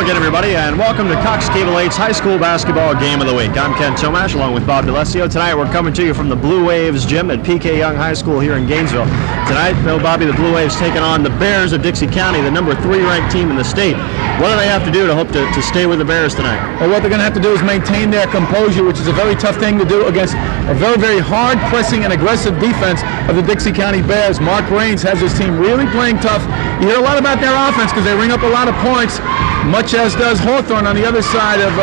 Hello again, everybody, and welcome to Cox Cable 8's High School Basketball Game of the Week. I'm Ken Tomash, along with Bob DeLessio. Tonight, we're coming to you from the Blue Waves gym at P.K. Yonge High School here in Gainesville. Tonight, Bobby, the Blue Waves taking on the Bears of Dixie County, the number 3 ranked team in the state. What do they have to do to hope to stay with the Bears tonight? Well, what they're going to have to do is maintain their composure, which is a very tough thing to do against a very, very hard pressing and aggressive defense of the Dixie County Bears. Mark Raines has his team really playing tough. You hear a lot about their offense because they ring up a lot of points, much as does Hawthorne on the other side of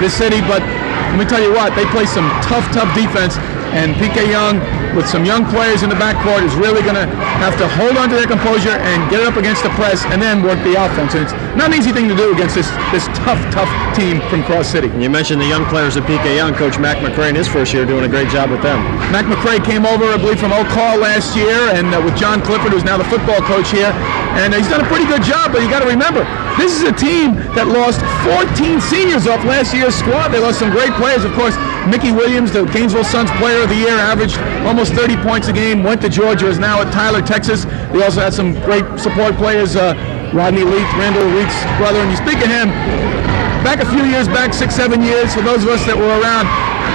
the city. But let me tell you what, they play some tough defense, and P.K. Yonge, with some young players in the backcourt, is really going to have to hold on to their composure and get it up against the press and then work the offense. And it's not an easy thing to do against this tough team from Cross City. You mentioned the young players at P.K. Yonge. Coach Mac McCray in his first year doing a great job with them. Mac McCray came over, I believe, from Oak Hall last year, and with John Clifford, who's now the football coach here. And he's done a pretty good job, but you got to remember, this is a team that lost 14 seniors off last year's squad. They lost some great players, of course. Mickey Williams, the Gainesville Suns Player of the Year, averaged almost 30 points a game, went to Georgia, is now at Tyler, Texas. They also had some great support players, Rodney Leith, Randall Leith's brother. And you speak of him, back a few years back, 6-7 years, for those of us that were around,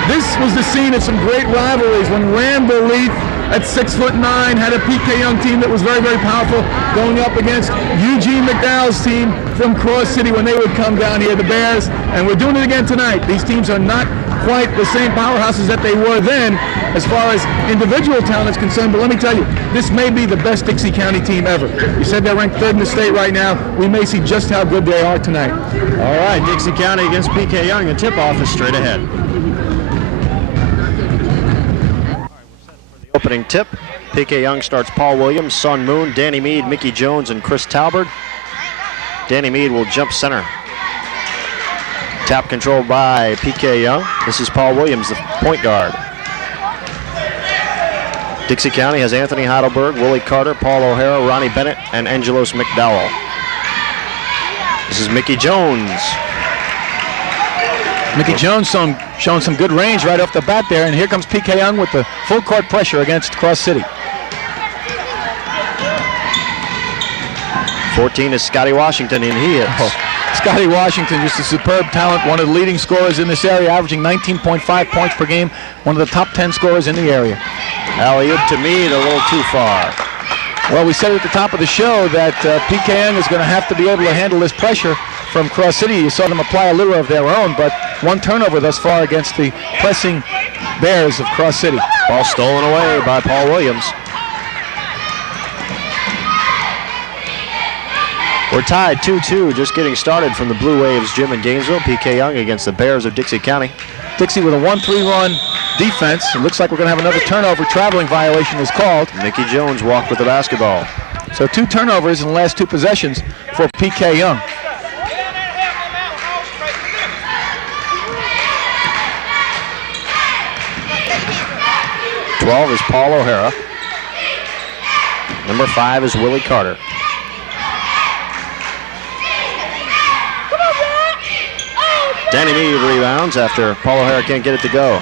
this was the scene of some great rivalries when Randall Leith, at 6'9", had a P.K. Yonge team that was very, very powerful, going up against Eugene McDowell's team from Cross City when they would come down here, the Bears. And we're doing it again tonight. These teams are not quite the same powerhouses that they were then as far as individual talent is concerned, but let me tell you, this may be the best Dixie County team ever. You said they're ranked 3rd in the state right now. We may see just how good they are tonight. All right, Dixie County against P.K. Yonge. The tip-off is straight ahead. Opening tip, P.K. Yonge starts Paul Williams, Son Moon, Danny Mead, Mickey Jones, and Chris Talbert. Danny Mead will jump center. Tap controlled by P.K. Yonge. This is Paul Williams, the point guard. Dixie County has Anthony Heidelberg, Willie Carter, Paul O'Hara, Ronnie Bennett, and Angelos McDowell. This is Mickey Jones. Mickey Jones showing some good range right off the bat there, and here comes P.K. Yonge with the full court pressure against Cross City. 14 is Scotty Washington, and he hits. Scotty Washington, just a superb talent, one of the leading scorers in this area, averaging 19.5 points per game, one of the top 10 scorers in the area. Alley-oop to Mead, a little too far. Well, we said at the top of the show that P.K. Yonge is going to have to be able to handle this pressure from Cross City. You saw them apply a little of their own, but one turnover thus far against the pressing Bears of Cross City. Ball stolen away by Paul Williams. We're tied 2-2, just getting started from the Blue Waves gym in Gainesville. P.K. Yonge against the Bears of Dixie County. Dixie with a 1-3 run defense. It looks like we're going to have another turnover. Traveling violation is called. Mickey Jones walked with the basketball. So 2 turnovers in the last 2 possessions for P.K. Yonge. #12 is Paul O'Hara. Number 5 is Willie Carter. Danny Mead rebounds after Paul O'Hara can't get it to go.